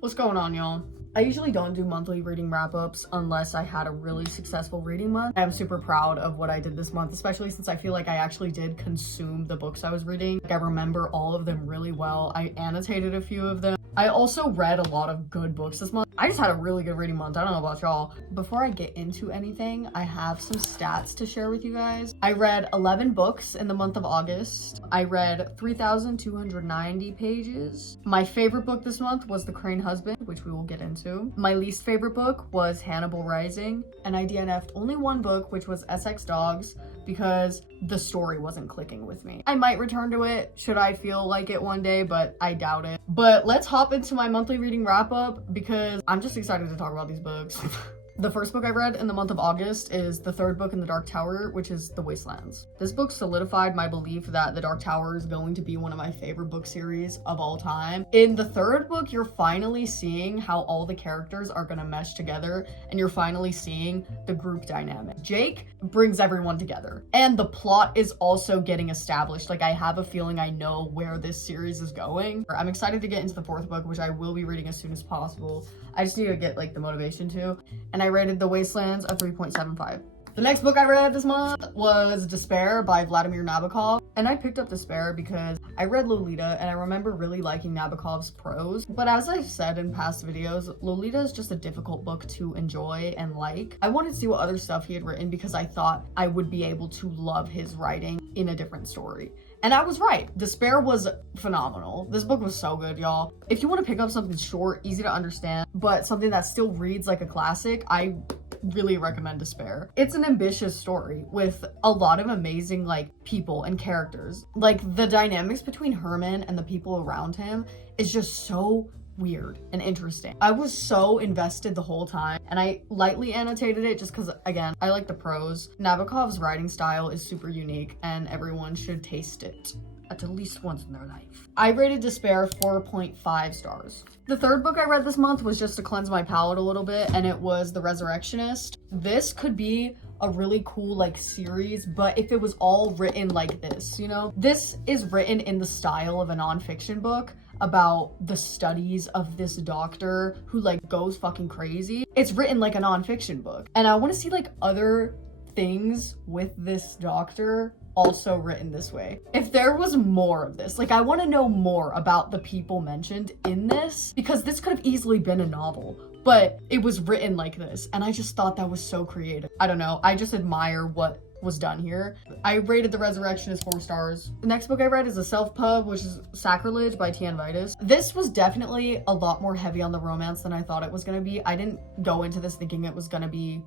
What's going on, y'all? I usually don't do monthly reading wrap-ups unless I had a really successful reading month. I'm super proud of what I did this month, especially since I feel like I actually did consume the books I was reading. Like, I remember all of them really well. I annotated a few of them. I also read a lot of good books this month. I just had a really good reading month. I don't know about y'all. Before I get into anything, I have some stats to share with you guys. I read 11 books in the month of August. I read 3,290 pages. My favorite book this month was The Crane Husband, which we will get into. My least favorite book was Hannibal Rising, and I DNF'd only one book, which was SX Dogs, because the story wasn't clicking with me. I might return to it should I feel like it one day, but I doubt it. But let's hop into my monthly reading wrap up because I'm just excited to talk about these books. The first book I read in the month of August is the third book in the Dark Tower, which is The Wastelands. This book solidified my belief that The Dark Tower is going to be one of my favorite book series of all time. In the third book, you're finally seeing how all the characters are gonna mesh together, and you're finally seeing the group dynamic. Jake brings everyone together, and the plot is also getting established. Like, I have a feeling I know where this series is going. I'm excited to get into the fourth book, which I will be reading as soon as possible. I just need to get like the motivation to. And I rated The Wastelands a 3.75. The next book I read this month was Despair by Vladimir Nabokov. And I picked up Despair because I read Lolita and I remember really liking Nabokov's prose. But as I've said in past videos, Lolita is just a difficult book to enjoy and like. I wanted to see what other stuff he had written because I thought I would be able to love his writing in a different story. And I was right. Despair was phenomenal. This book was so good, y'all. If you want to pick up something short, easy to understand, but something that still reads like a classic, I really recommend Despair. It's an ambitious story with a lot of amazing like people and characters. Like, the dynamics between Herman and the people around him is just so weird and interesting. I was so invested the whole time, and I lightly annotated it just because, again, I like the prose. Nabokov's writing style is super unique and everyone should taste it at least once in their life. I rated Despair 4.5 stars. The third book I read this month was just to cleanse my palate a little bit, and it was The Resurrectionist. This could be a really cool like series, but if it was all written like this, you know? This is written in the style of a nonfiction book about the studies of this doctor who like goes fucking crazy. It's written like a nonfiction book, and I want to see like other things with this doctor also written this way. If there was more of this, like, I want to know more about the people mentioned in this, because this could have easily been a novel, but it was written like this, and I just thought that was so creative. I don't know, I just admire what was done here. I rated The Resurrectionist 4 stars. The next book I read is a self-pub, which is Sacrilege by Tian Vitus. This was definitely a lot more heavy on the romance than I thought it was gonna be. I didn't go into this thinking it was gonna be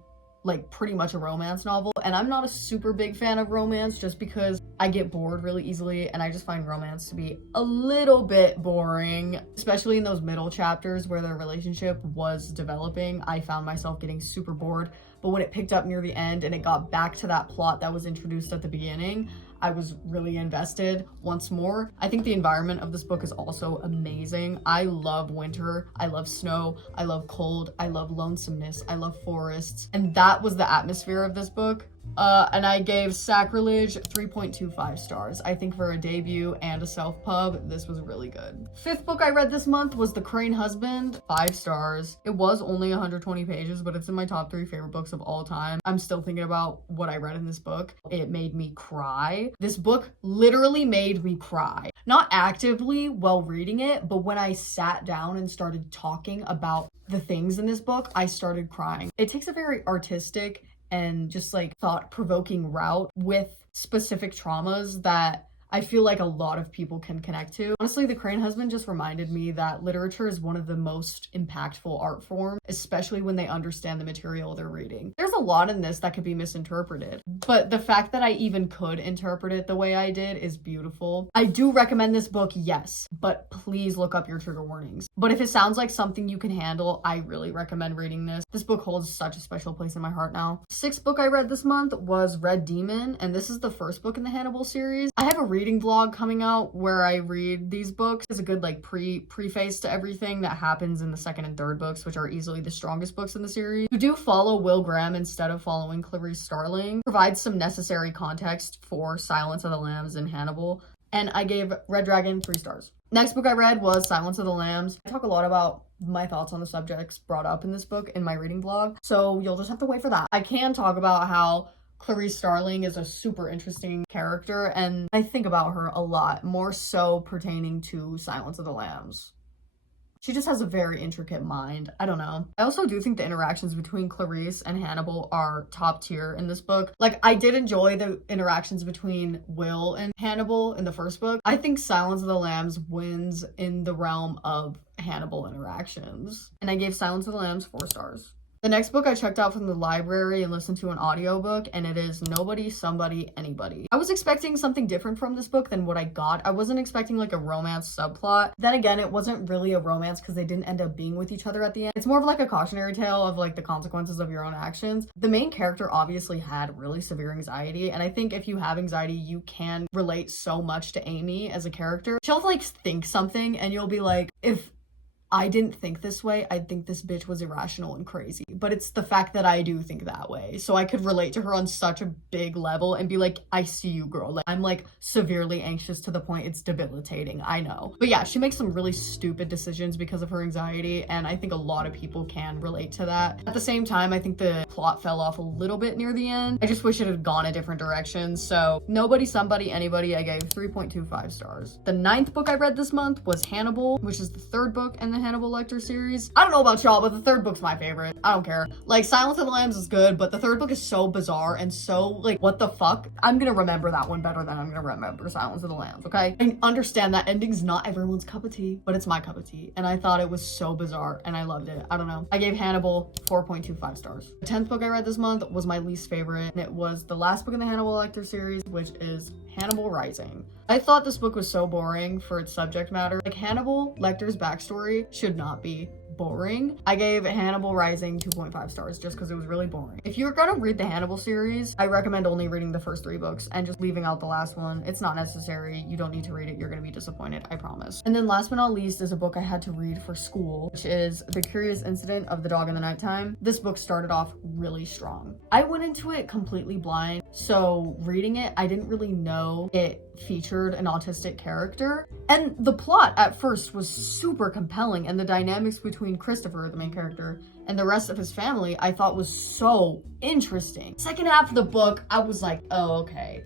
like pretty much a romance novel, and I'm not a super big fan of romance just because I get bored really easily, and I just find romance to be a little bit boring, especially in those middle chapters where their relationship was developing. I found myself getting super bored, but when it picked up near the end and it got back to that plot that was introduced at the beginning, I was really invested once more. I think the environment of this book is also amazing. I love winter, I love snow, I love cold, I love lonesomeness, I love forests, and that was the atmosphere of this book. And I gave Sacrilege 3.25 stars. I think for a debut and a self-pub, this was really good. Fifth book I read this month was The Crane Husband, 5 stars. It was only 120 pages, but it's in my top 3 favorite books of all time. I'm still thinking about what I read in this book. It made me cry. This book literally made me cry. Not actively while reading it, but when I sat down and started talking about the things in this book, I started crying. It takes a very artistic and just like thought-provoking route with specific traumas that I feel like a lot of people can connect to. Honestly, The Crane Husband just reminded me that literature is one of the most impactful art forms, especially when they understand the material they're reading. There's a lot in this that could be misinterpreted, but the fact that I even could interpret it the way I did is beautiful. I do recommend this book, yes, but please look up your trigger warnings. But if it sounds like something you can handle, I really recommend reading this. This book holds such a special place in my heart now. Sixth book I read this month was Red Demon, and this is the first book in the Hannibal series. I have a reading vlog coming out where I read these books. It's a good like preface to everything that happens in the second and third books, which are easily the strongest books in the series. You do follow Will Graham instead of following Clarice Starling. Provides some necessary context for Silence of the Lambs and Hannibal. And I gave Red Dragon 3 stars. Next book I read was Silence of the Lambs. I talk a lot about my thoughts on the subjects brought up in this book in my reading vlog, so you'll just have to wait for that. I can talk about how Clarice Starling is a super interesting character, and I think about her a lot, more so pertaining to Silence of the Lambs. She just has a very intricate mind. I don't know. I also do think the interactions between Clarice and Hannibal are top tier in this book. Like, I did enjoy the interactions between Will and Hannibal in the first book. I think Silence of the Lambs wins in the realm of Hannibal interactions. And I gave Silence of the Lambs 4 stars. The next book I checked out from the library and listened to an audiobook, and it is Nobody, Somebody, Anybody. I was expecting something different from this book than what I got. I wasn't expecting like a romance subplot. Then again, it wasn't really a romance because they didn't end up being with each other at the end. It's more of like a cautionary tale of like the consequences of your own actions. The main character obviously had really severe anxiety, and I think if you have anxiety, you can relate so much to Amy as a character. She'll like think something and you'll be like, if I didn't think this way, I'd think this bitch was irrational and crazy. But it's the fact that I do think that way. So I could relate to her on such a big level and be like, I see you, girl. Like, I'm like severely anxious to the point it's debilitating. I know. But yeah, she makes some really stupid decisions because of her anxiety, and I think a lot of people can relate to that. At the same time, I think the plot fell off a little bit near the end. I just wish it had gone a different direction. So Nobody, Somebody, Anybody, I gave 3.25 stars. The 9th book I read this month was Hannibal, which is the 3rd book in the Hannibal Lecter series. I don't know about y'all, but the 3rd book's my favorite. I don't care. Like, Silence of the Lambs is good, but the 3rd book is so bizarre and so, like, what the fuck? I'm gonna remember that one better than I'm gonna remember Silence of the Lambs, okay? I understand that ending's not everyone's cup of tea, but it's my cup of tea, and I thought it was so bizarre, and I loved it. I don't know. I gave Hannibal 4.25 stars. The 10th book I read this month was my least favorite, and it was the last book in the Hannibal Lecter series, which is Hannibal Rising. I thought this book was so boring for its subject matter. Like, Hannibal Lecter's backstory should not be boring. I gave Hannibal Rising 2.5 stars just because it was really boring. If you're gonna read the Hannibal series, I recommend only reading the first 3 books and just leaving out the last one. It's not necessary. You don't need to read it. You're gonna be disappointed, I promise. And then last but not least is a book I had to read for school, which is The Curious Incident of the Dog in the Nighttime. This book started off really strong. I went into it completely blind, so reading it, I didn't really know it featured an autistic character. And the plot at first was super compelling, and the dynamics between Christopher, the main character, and the rest of his family I thought was so interesting. Second half of the book, I was like, oh, okay,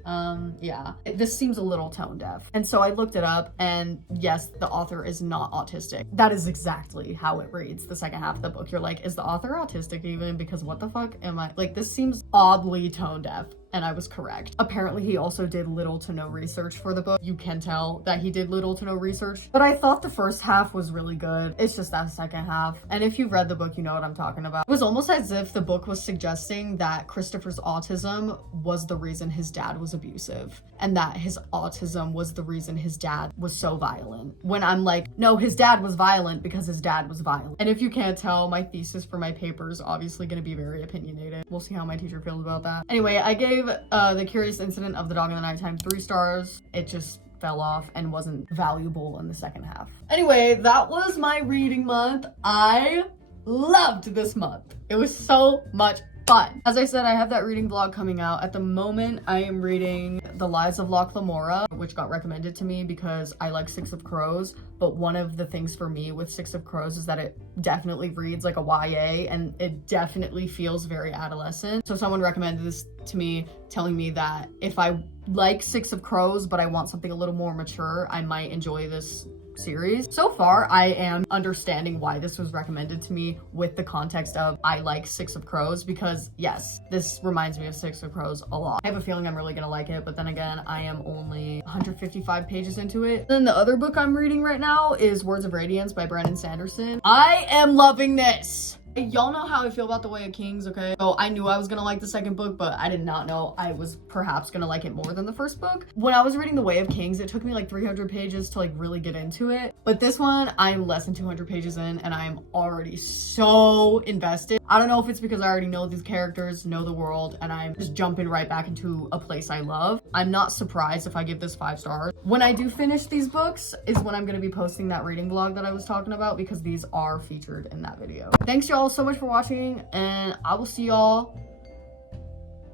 yeah, this seems a little tone deaf. And so I looked it up, and yes, the author is not autistic. That is exactly how it reads, the second half of the book. You're like, is the author autistic even? Because what the fuck am I? Like, this seems oddly tone deaf. And I was correct. Apparently he also did little to no research for the book. You can tell that he did little to no research. But I thought the first half was really good. It's just that second half. And if you've read the book, you know what I'm talking about. It was almost as if the book was suggesting that Christopher's autism was the reason his dad was abusive, and that his autism was the reason his dad was so violent. When I'm like, no, his dad was violent because his dad was violent. And if you can't tell, my thesis for my paper is obviously going to be very opinionated. We'll see how my teacher feels about that. Anyway, I gave The Curious Incident of the Dog in the Nighttime 3 stars. It just fell off and wasn't valuable in the second half. Anyway, that was my reading month. I loved this month. It was so much fun. As I said, I have that reading vlog coming out. At the moment, I am reading The Lies of Locke Lamora, which got recommended to me because I like Six of Crows, but one of the things for me with Six of Crows is that it definitely reads like a YA, and it definitely feels very adolescent. So someone recommended this to me, telling me that if I like Six of Crows, but I want something a little more mature, I might enjoy this series. So far, I am understanding why this was recommended to me with the context of I like Six of Crows, because yes, this reminds me of Six of Crows a lot. I have a feeling I'm really gonna like it, but then again, I am only 155 pages into it. Then the other book I'm reading right now is Words of Radiance by Brandon Sanderson. I am loving this. Y'all know how I feel about The Way of Kings, okay? So I knew I was gonna like the second book, but I did not know I was perhaps gonna like it more than the first book. When I was reading The Way of Kings, it took me like 300 pages to like really get into it. But this one, I'm less than 200 pages in, and I'm already so invested. I don't know if it's because I already know these characters, know the world, and I'm just jumping right back into a place I love. I'm not surprised if I give this 5 stars. When I do finish these books is when I'm gonna be posting that reading vlog that I was talking about, because these are featured in that video. Thanks y'all so much for watching, and I will see y'all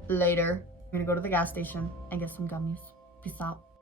later. I'm gonna go to the gas station and get some gummies. Peace out.